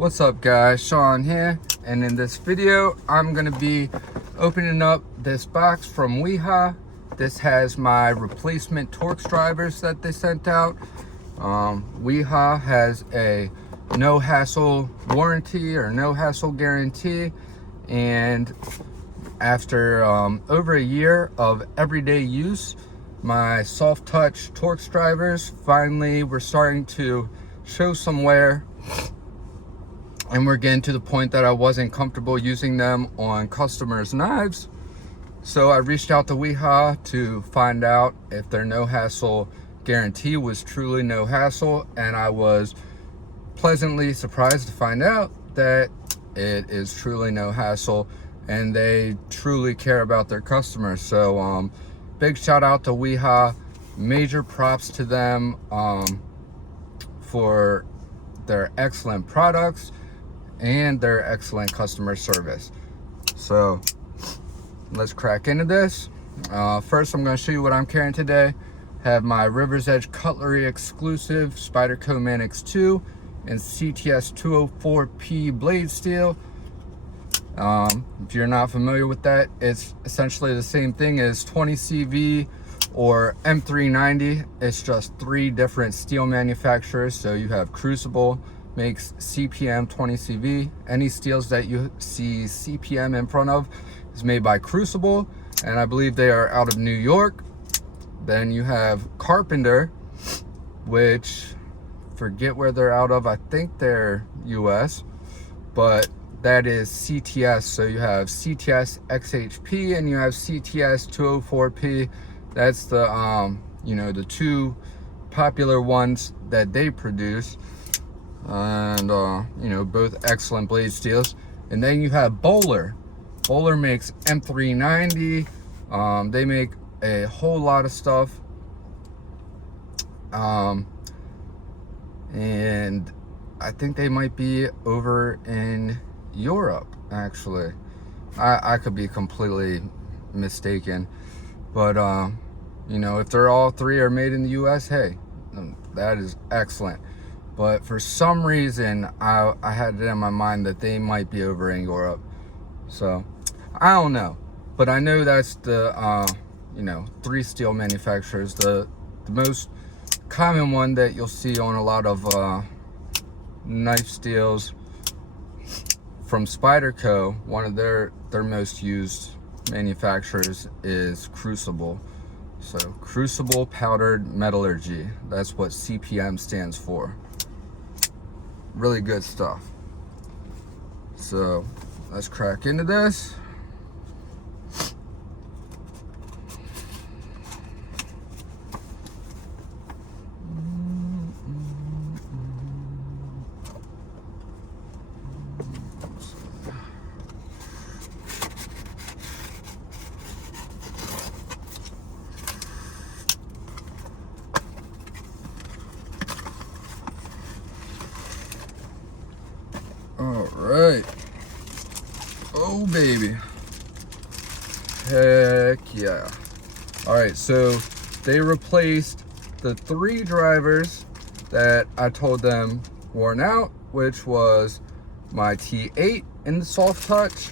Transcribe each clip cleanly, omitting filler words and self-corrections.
What's up guys, Sean here, and in this video I'm going to be opening up this box from Wiha. This has my replacement Torx drivers that they sent out. Wiha has a no hassle warranty or no hassle guarantee, and after over a year of everyday use, my soft touch Torx drivers finally were starting to show some wear. And we're getting to the point that I wasn't comfortable using them on customers' knives. So I reached out to Wiha to find out if their no hassle guarantee was truly no hassle. And I was pleasantly surprised to find out that it is truly no hassle. And they truly care about their customers. So big shout out to Wiha. Major props to them for their excellent products and their excellent customer service. So let's crack into this. First, I'm going to show you what I'm carrying today. Have my River's Edge Cutlery exclusive SPYDERCO Manix 2 and CTS 204P blade steel. If you're not familiar with that, it's essentially the same thing as 20 CV or M390. It's just 3 different steel manufacturers. So you have Crucible, makes CPM 20 CV. Any steels that you see CPM in front of is made by Crucible, and I believe they are out of New York. Then you have Carpenter, which forget where they're out of. I think they're US, but that is CTS. So you have CTS XHP and you have CTS 204P. That's the you know, the 2 popular ones that they produce. And you know, both excellent blade steels. And then you have Bowler. Bowler makes M390. They make a whole lot of stuff, and I think they might be over in Europe, actually. I could be completely mistaken, but you know, if they're all 3 are made in the US, hey, that is excellent. But for some reason, I had it in my mind that they might be over in Europe. So, I don't know. But I know that's the, you know, 3 steel manufacturers. The most common one that you'll see on a lot of knife steels from SPYDERCO, one of their most used manufacturers is Crucible. So, Crucible Powdered Metallurgy. That's what CPM stands for. Really good stuff. So let's crack into this. Alright. Oh baby. Heck yeah. Alright, so they replaced the 3 drivers that I told them worn out, which was my T8 in the soft touch,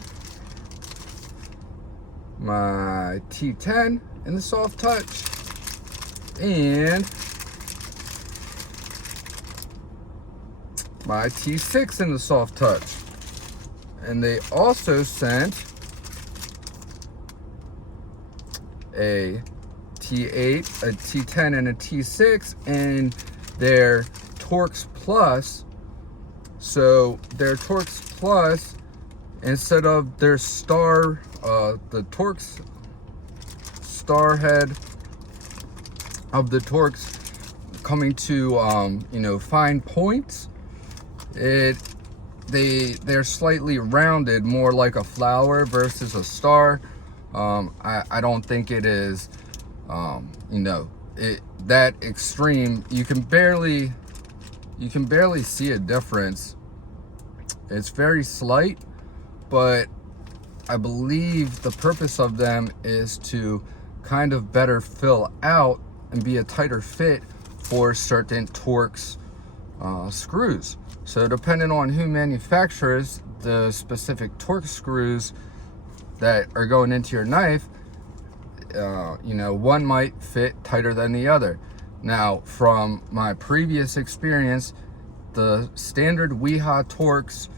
my T10 in the soft touch, and my T6 in the soft touch. And they also sent a T8, a T10, and a T6 in their Torx Plus. So their Torx Plus, instead of their star, the Torx star head of the Torx coming to you know, fine points, they're slightly rounded, more like a flower versus a star. I don't think it is you know, that extreme. You can barely see a difference. It's very slight, but I believe the purpose of them is to kind of better fill out and be a tighter fit for certain Torx screws. So depending on who manufactures the specific Torx screws that are going into your knife, you know, one might fit tighter than the other. Now, from my previous experience, the standard Wiha Torx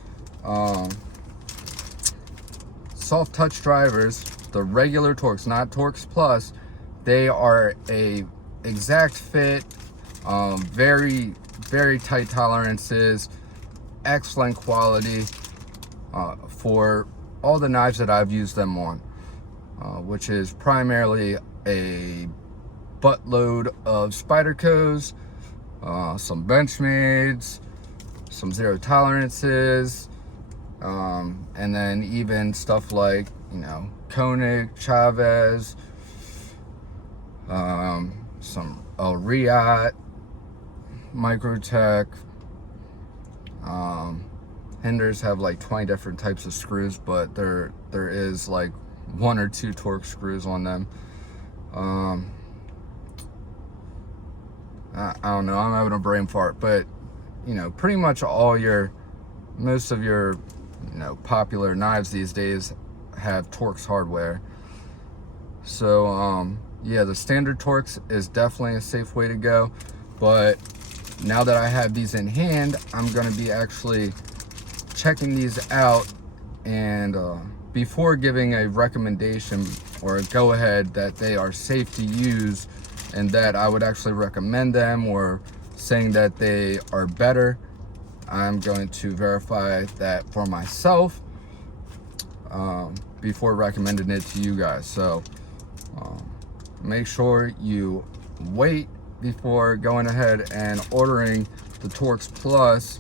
soft touch drivers, the regular Torx, not Torx Plus, they are a exact fit, very tight tolerances, excellent quality for all the knives that I've used them on, which is primarily a buttload of SPYDERCOs, some BENCHMADEs, some zero tolerances, and then even stuff like, you know, KONIG, Chavez, some REIT, Microtech. Hinders have like 20 different types of screws, but there is like 1 or 2 Torx screws on them. I don't know, I'm having a brain fart, but you know, pretty much most of your, you know, popular knives these days have Torx hardware. So yeah, the standard Torx is definitely a safe way to go, but now that I have these in hand, I'm going to be actually checking these out, and before giving a recommendation or a go-ahead that they are safe to use and that I would actually recommend them, or saying that they are better, I'm going to verify that for myself before recommending it to you guys. So make sure you wait before going ahead and ordering the Torx Plus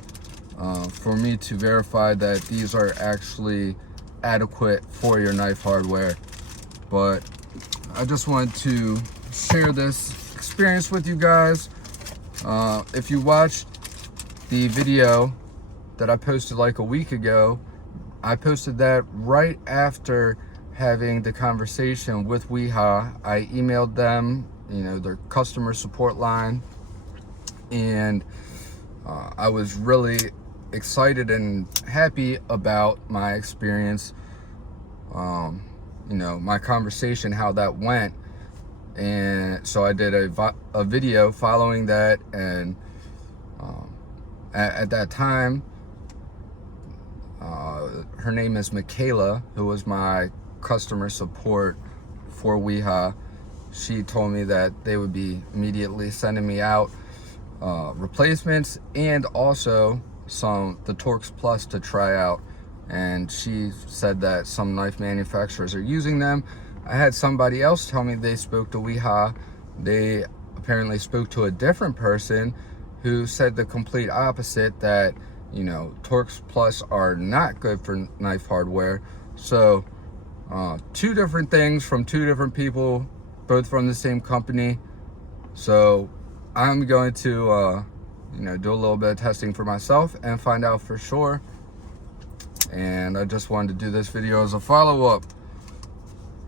for me to verify that these are actually adequate for your knife hardware. But I just wanted to share this experience with you guys. If you watched the video that I posted like a week ago, I posted that right after having the conversation with Wiha. I emailed them, you know, their customer support line, and I was really excited and happy about my experience, you know, my conversation, how that went. And so I did a video following that, and at that time, her name is Michaela, who was my customer support for Wiha. She told me that they would be immediately sending me out replacements and also the Torx Plus to try out. And she said that some knife manufacturers are using them. I had somebody else tell me they spoke to Wiha. They apparently spoke to a different person who said the complete opposite, that, you know, Torx Plus are not good for knife hardware. So 2 different things from 2 different people, both from the same company. So I'm going to you know, do a little bit of testing for myself and find out for sure. And I just wanted to do this video as a follow-up.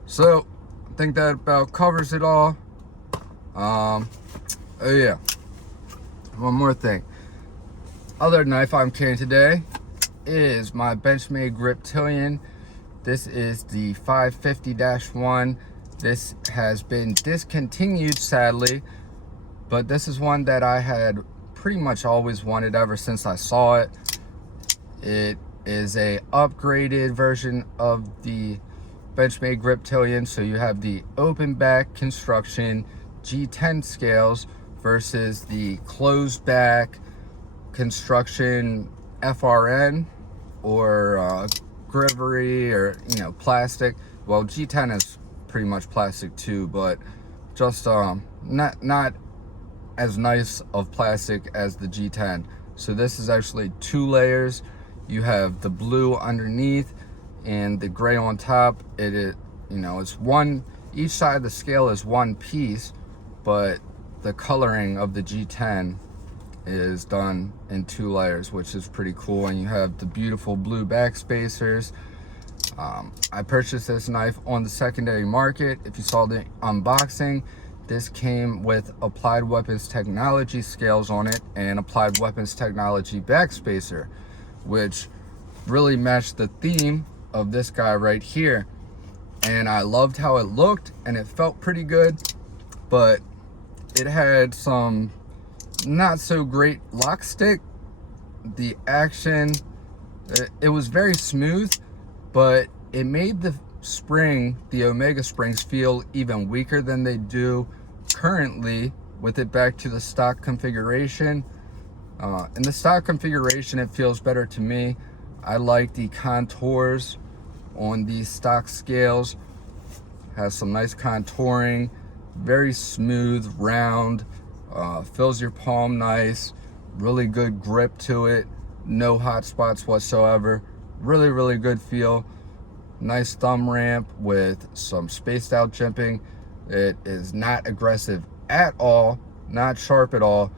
So I think that about covers it all. Oh yeah, one more thing. Other knife I'm carrying today is my BENCHMADE Griptillian. This is the 550-1. This has been discontinued, sadly, but this is one that I had pretty much always wanted ever since I saw it. It is a upgraded version of the BENCHMADE Griptillian. So you have the open back construction G10 scales versus the closed back construction FRN or Grivery, or, you know, plastic. Well, G10 is pretty much plastic too, but just not as nice of plastic as the G10. So this is actually 2 layers. You have the blue underneath and the gray on top. It is, you know, it's one, each side of the scale is one piece, but the coloring of the G10 is done in 2 layers, which is pretty cool. And you have the beautiful blue back spacers. I purchased this knife on the secondary market. If you saw the unboxing, this came with Applied Weapons Technology scales on it and Applied Weapons Technology backspacer, which really matched the theme of this guy right here. And I loved how it looked and it felt pretty good, but it had some not so great lock stick. The action, it was very smooth, but it made the spring, the Omega springs, feel even weaker than they do currently with it back to the stock configuration. In the stock configuration, it feels better to me. I like the contours on these stock scales. Has some nice contouring, very smooth, round, fills your palm nice, really good grip to it, no hot spots whatsoever, really good feel. Nice thumb ramp with some spaced out jimping. It is not aggressive at all, not sharp at all,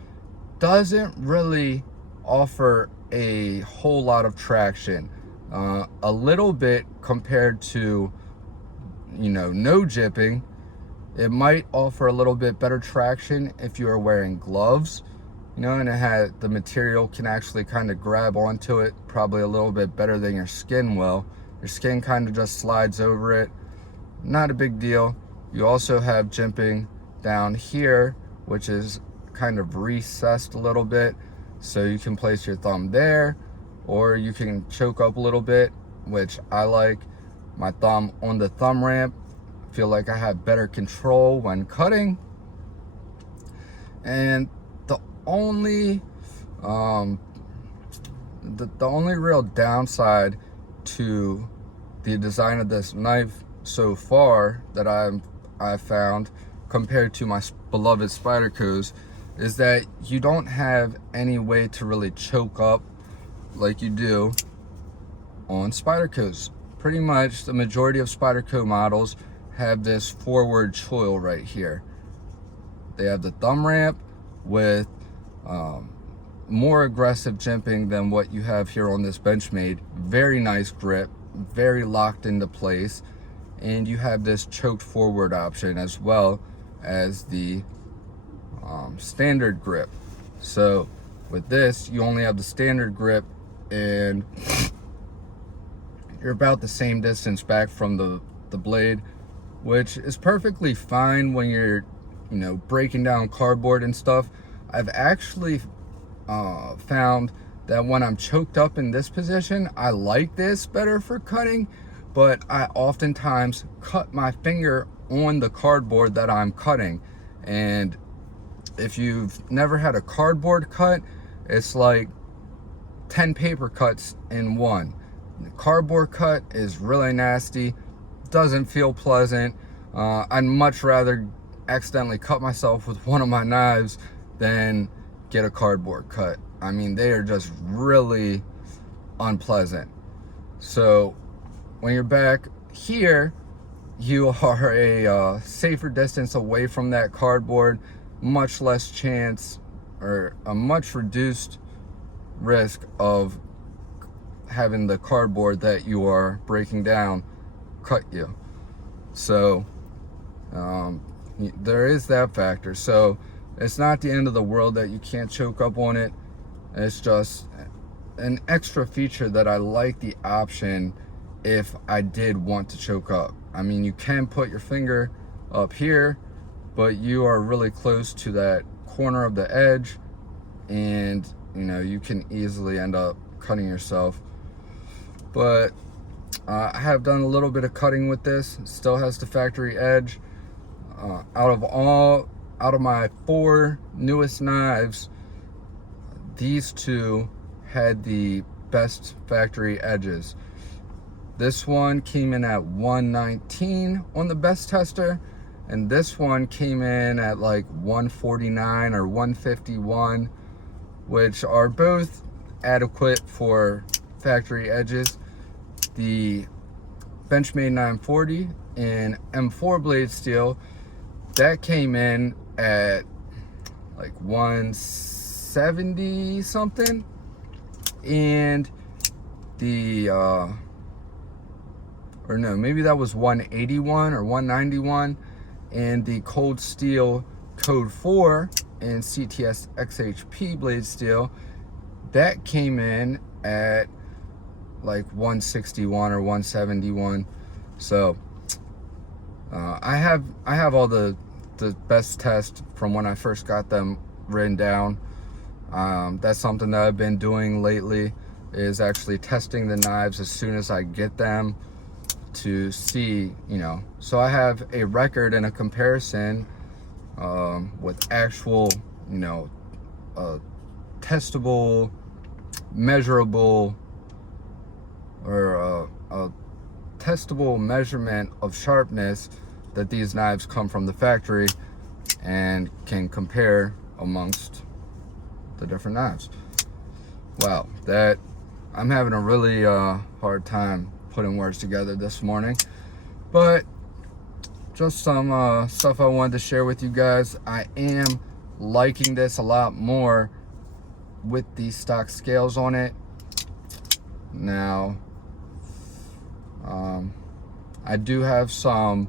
doesn't really offer a whole lot of traction, a little bit compared to, you know, no jipping. It might offer a little bit better traction if you are wearing gloves, you know, and it had the material can actually kind of grab onto it probably a little bit better than your skin will. Your skin kind of just slides over it, not a big deal. You also have jimping down here, which is kind of recessed a little bit, so you can place your thumb there, or you can choke up a little bit, which I like. My thumb on the thumb ramp, feel like I have better control when cutting. And the only the only real downside to the design of this knife so far that I've found compared to my beloved Spydercos is that you don't have any way to really choke up like you do on Spydercos. Pretty much the majority of Spyderco models have this forward choil right here. They have the thumb ramp with more aggressive jimping than what you have here on this Benchmade. Very nice grip, very locked into place, and you have this choked forward option as well as the standard grip. So with this, you only have the standard grip and you're about the same distance back from the blade, which is perfectly fine when you're, you know, breaking down cardboard and stuff. I've actually found that when I'm choked up in this position, I like this better for cutting, but I oftentimes cut my finger on the cardboard that I'm cutting. And if you've never had a cardboard cut, it's like 10 paper cuts in one. The cardboard cut is really nasty, doesn't feel pleasant. I'd much rather accidentally cut myself with one of my knives than get a cardboard cut. I mean, they are just really unpleasant. So when you're back here, you are a safer distance away from that cardboard, much less chance or a much reduced risk of having the cardboard that you are breaking down cut you. So there is that factor. So it's not the end of the world that you can't choke up on it. It's just an extra feature that I like the option if I did want to choke up. I mean, you can put your finger up here, but you are really close to that corner of the edge, and you know, you can easily end up cutting yourself. But I have done a little bit of cutting with this. It still has the factory edge. Out of my 4 newest knives, these two had the best factory edges. This one came in at 119 on the best tester, and this one came in at like 149 or 151, which are both adequate for factory edges. The Benchmade 940 in M4 blade steel, that came in at like 170 something, and the or no, maybe that was 181 or 191, And the cold steel code 4 in CTS XHP blade steel, that came in at like 161 or 171. So I have all the best tests from when I first got them written down. That's something that I've been doing lately, is actually testing the knives as soon as I get them to see, you know, so I have a record and a comparison with actual, you know, testable, measurable, or a testable measurement of sharpness that these knives come from the factory, and can compare amongst the different knives. Wow, that I'm having a really hard time putting words together this morning, but just some stuff I wanted to share with you guys. I am liking this a lot more with the stock scales on it now. I do have some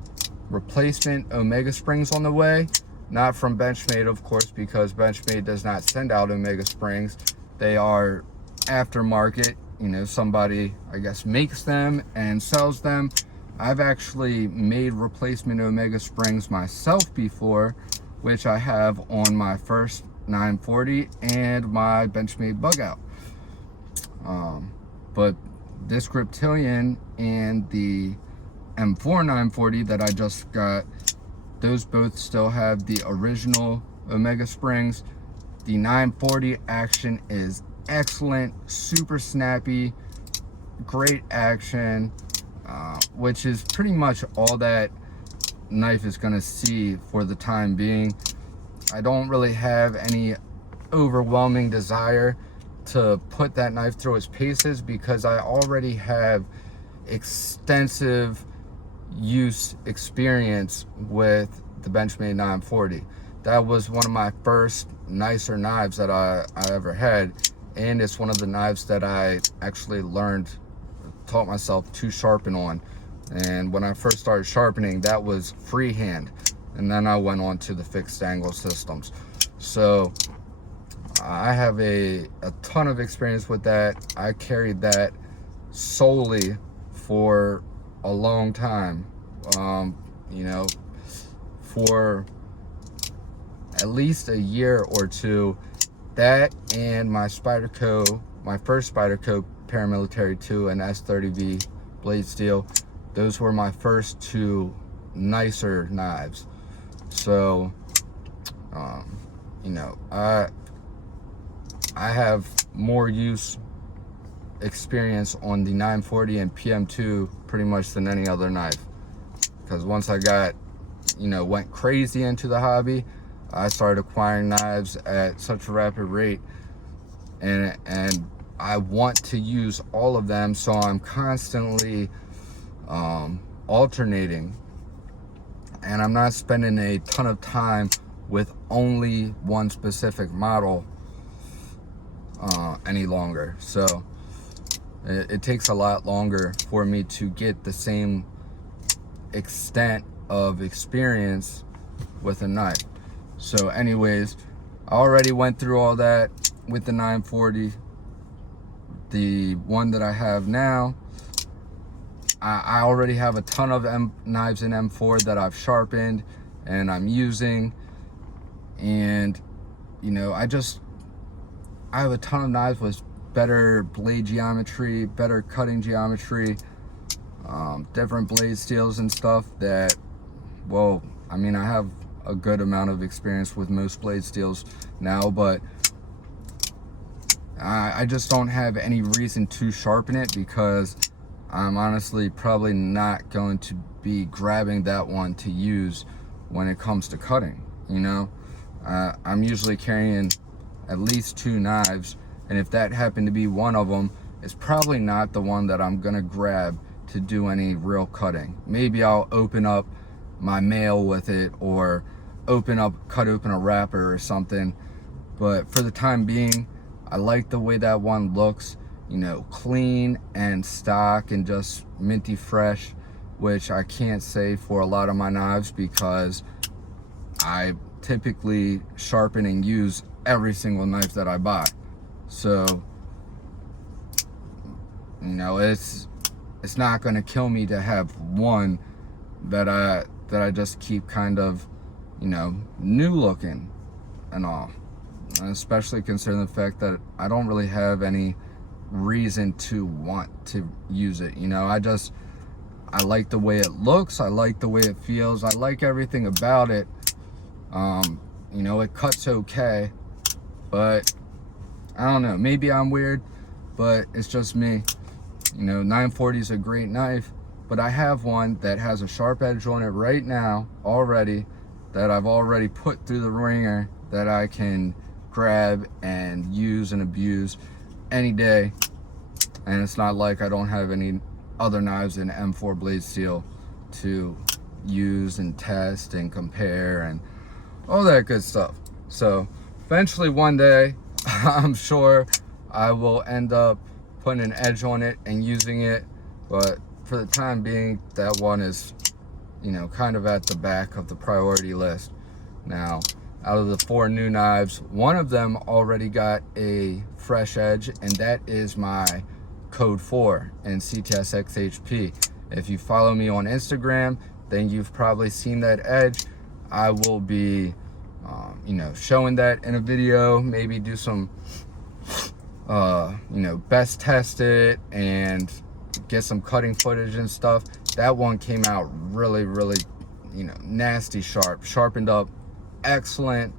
replacement Omega springs on the way, not from BENCHMADE, of course, because BENCHMADE does not send out Omega springs. They are aftermarket, you know, somebody, I guess, makes them and sells them. I've actually made replacement Omega springs myself before, which I have on my first 940 and my BENCHMADE BUGOUT. But this Griptillian and the M4 940 that I just got, those both still have the original Omega springs. The 940 action is excellent, super snappy, great action, which is pretty much all that knife is going to see for the time being. I don't really have any overwhelming desire to put that knife through its paces, because I already have extensive use experience with the BENCHMADE 940. That was one of my first nicer knives that I ever had, and it's one of the knives that I actually taught myself to sharpen on. And when I first started sharpening, that was freehand, and then I went on to the fixed angle systems. So I have a ton of experience with that. I carried that solely for a long time, you know, for at least a year or two. That and my SPYDERCO, my first SPYDERCO Paramilitary 2 and S30V blade steel, those were my first two nicer knives. So you know, I have more use experience on the 940 and PM2 pretty much than any other knife, because once I got, you know, went crazy into the hobby, I started acquiring knives at such a rapid rate, and I want to use all of them, so I'm constantly alternating, and I'm not spending a ton of time with only one specific model any longer. So it takes a lot longer for me to get the same extent of experience with a knife. So anyways, I already went through all that with the 940. The one that I have now, I already have a ton of knives in M4 that I've sharpened and I'm using. And, you know, I have a ton of knives with better blade geometry, better cutting geometry, different blade steels and stuff that, well, I mean, I have a good amount of experience with most blade steels now, but I just don't have any reason to sharpen it, because I'm honestly probably not going to be grabbing that one to use when it comes to cutting, you know. I'm usually carrying at least two knives, and if that happened to be one of them, it's probably not the one that I'm gonna grab to do any real cutting. Maybe I'll open up my mail with it, or cut open a wrapper or something, but for the time being, I like the way that one looks, you know, clean and stock and just minty fresh, which I can't say for a lot of my knives, because I typically sharpen and use every single knife that I buy. So, you know, it's not gonna kill me to have one that I just keep kind of, you know, new looking and all. And especially considering the fact that I don't really have any reason to want to use it. You know, I like the way it looks, I like the way it feels, I like everything about it. You know, it cuts okay, but I don't know, maybe I'm weird, but it's just me. You know, 940 is a great knife, but I have one that has a sharp edge on it right now already, that I've already put through the ringer, that I can grab and use and abuse any day. And it's not like I don't have any other knives in M4 blade steel to use and test and compare and all that good stuff. So eventually one day, I'm sure I will end up putting an edge on it and using it, but for the time being, that one is, you know, kind of at the back of the priority list. Now, out of the 4 new knives, one of them already got a fresh edge, and that is my Code 4 in CTS XHP. If you follow me on Instagram, then you've probably seen that edge. I will be, you know, showing that in a video, maybe do some, you know, best test it and get some cutting footage and stuff. That one came out really, you know, nasty sharp, sharpened up excellent.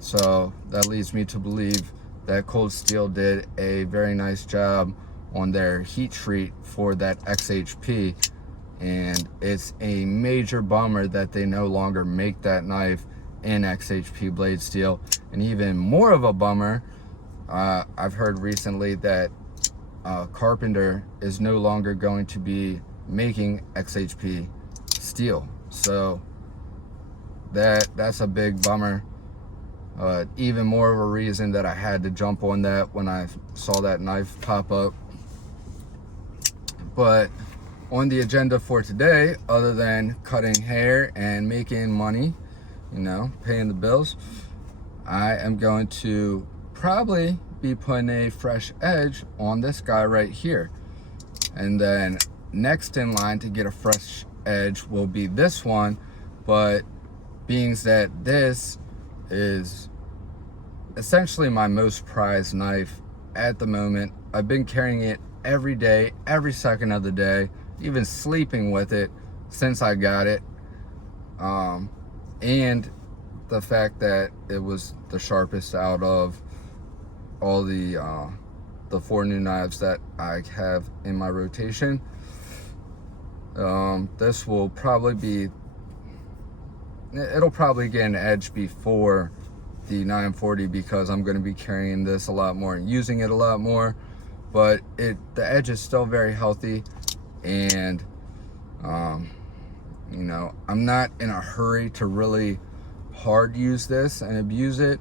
So that leads me to believe that Cold Steel did a very nice job on their heat treat for that XHP, and it's a major bummer that they no longer make that knife in XHP blade steel. And even more of a bummer, I've heard recently that Carpenter is no longer going to be making XHP steel. So that's a big bummer. Even more of a reason that I had to jump on that when I saw that knife pop up. But on the agenda for today, other than cutting hair and making money, you know, paying the bills, I am going to probably be putting a fresh edge on this guy right here. And then next in line to get a fresh edge will be this one. But being that this is essentially my most prized knife at the moment, I've been carrying it every day, every second of the day, even sleeping with it since I got it. And the fact that it was the sharpest out of all the 4 new knives that I have in my rotation. This will probably be, it'll probably get an edge before the 940 because I'm going to be carrying this a lot more and using it a lot more. But the edge is still very healthy, and you know, I'm not in a hurry to really hard use this and abuse it.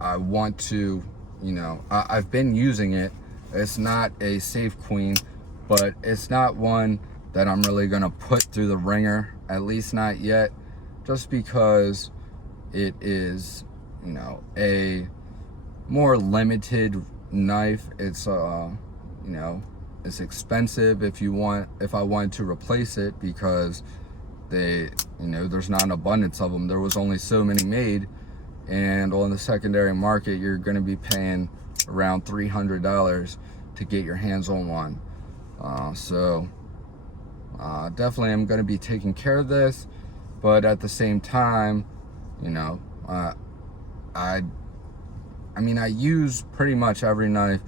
I want to, you know, I've been using it. It's not a safe queen, but it's not one that I'm really gonna put through the ringer, at least not yet, just because it is, you know, a more limited knife. It's you know, it's expensive if I wanted to replace it, because you know, there's not an abundance of them. There was only so many made, and on the secondary market you're going to be paying around $300 to get your hands on one. So definitely I'm going to be taking care of this, but at the same time, you know, I mean, I use pretty much every knife.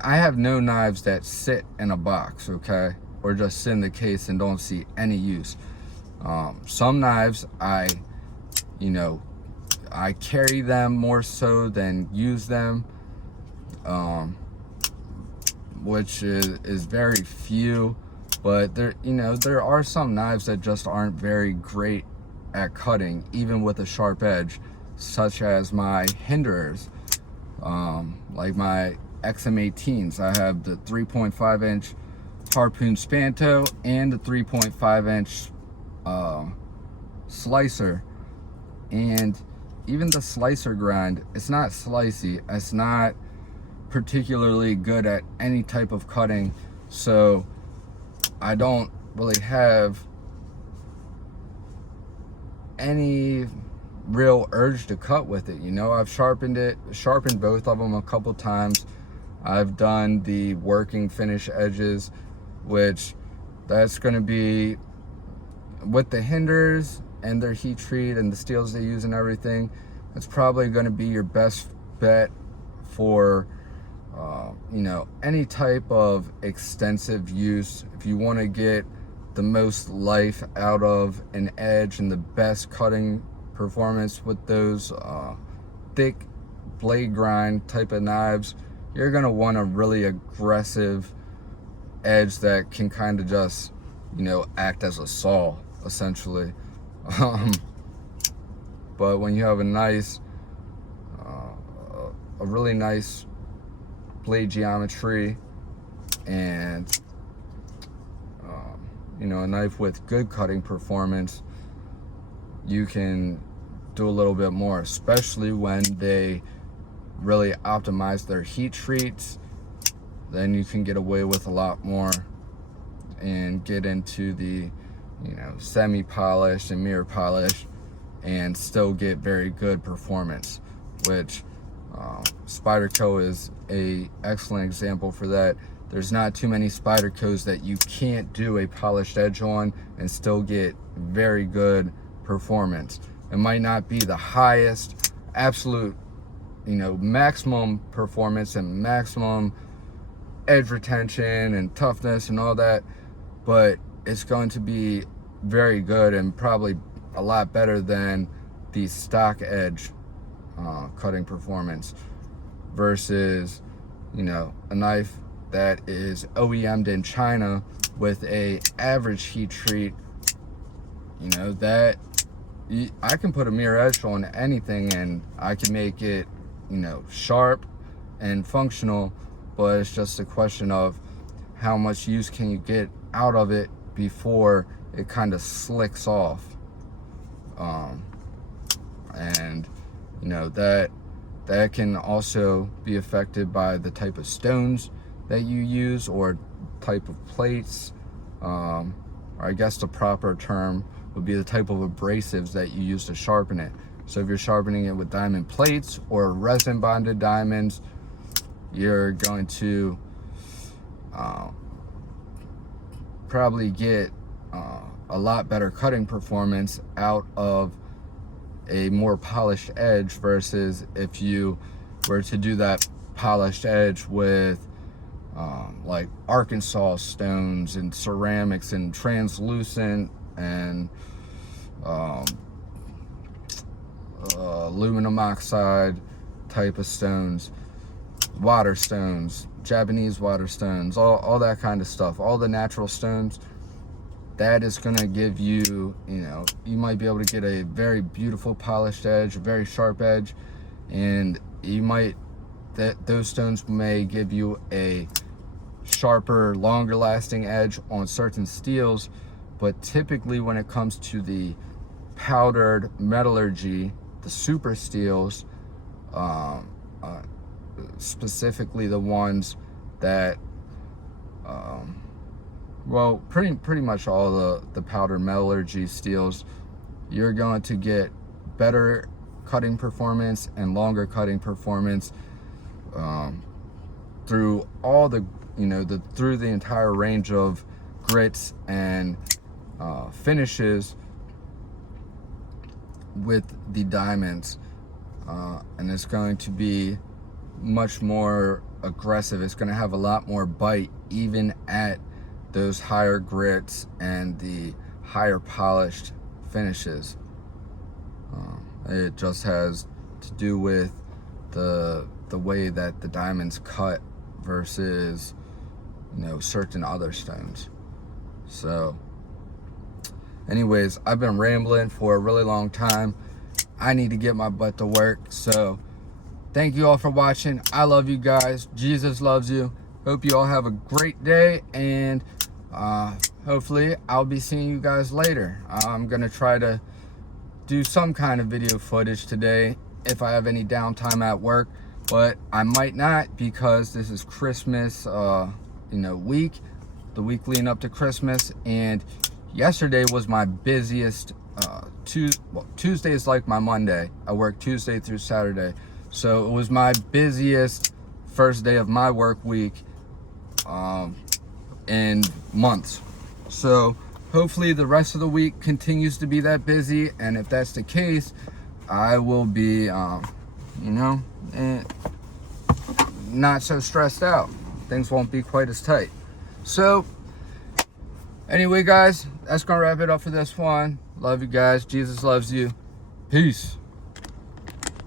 I have no knives that sit in a box, okay, or just sit in the case and don't see any use. Some knives you know, I carry them more so than use them, which is very few. But you know, there are some knives that just aren't very great at cutting, even with a sharp edge, such as my hinderers, like my XM18s. I have the 3.5 inch harpoon spanto and the 3.5-inch slicer. And even the slicer grind, it's not slicey, it's not particularly good at any type of cutting, so I don't really have any real urge to cut with it. You know, I've sharpened both of them a couple times. I've done the working finish edges, which that's going to be with the hinders and their heat treat and the steels they use and everything. It's probably going to be your best bet for you know, any type of extensive use. If you want to get the most life out of an edge and the best cutting performance with those thick blade grind type of knives, you're going to want a really aggressive edge that can kind of just, you know, act as a saw essentially. But when you have a nice a really nice blade geometry and you know, a knife with good cutting performance, you can do a little bit more, especially when they really optimize their heat treats. Then you can get away with a lot more and get into the, you know, semi-polished and mirror polish and still get very good performance, which SPYDERCO is a excellent example for that. There's not too many SPYDERCOs that you can't do a polished edge on and still get very good performance. It might not be the highest absolute, you know, maximum performance and maximum edge retention and toughness and all that, but it's going to be very good and probably a lot better than the stock edge cutting performance versus, you know, a knife that is OEM'd in China with a average heat treat. You know, that I can put a mirror edge on anything and I can make it, you know, sharp and functional, but it's just a question of how much use can you get out of it before it kind of slicks off. And you know, that can also be affected by the type of stones that you use or type of plates, or I guess the proper term would be the type of abrasives that you use to sharpen it. So if you're sharpening it with diamond plates or resin bonded diamonds, you're going to probably get a lot better cutting performance out of a more polished edge versus if you were to do that polished edge with like Arkansas stones and ceramics and translucent and aluminum oxide type of stones, water stones, Japanese water stones, all that kind of stuff, all the natural stones. That is going to give you, you know, you might be able to get a very beautiful polished edge, a very sharp edge, and you might, those stones may give you a sharper, longer lasting edge on certain steels. But typically when it comes to the powdered metallurgy, the super steels, specifically the ones that well, pretty much all the powder metallurgy steels, you're going to get better cutting performance and longer cutting performance through all the, you know, through the entire range of grits and finishes with the diamonds, and it's going to be much more aggressive. It's going to have a lot more bite even at those higher grits and the higher polished finishes. It just has to do with the way that the diamonds cut versus, you know, certain other stones. So anyways, I've been rambling for a really long time. I need to get my butt to work. So thank you all for watching. I love you guys. Jesus loves you. Hope you all have a great day, and hopefully I'll be seeing you guys later. I'm gonna try to do some kind of video footage today if I have any downtime at work, but I might not, because this is Christmas week, the week leading up to Christmas, and yesterday was my busiest. Tuesday is like my Monday. I work Tuesday through Saturday, so it was my busiest first day of my work week in months. So hopefully the rest of the week continues to be that busy, and if that's the case, I will be not so stressed out. Things won't be quite as tight. So anyway, guys, that's gonna wrap it up for this one. Love you guys. Jesus loves you. Peace.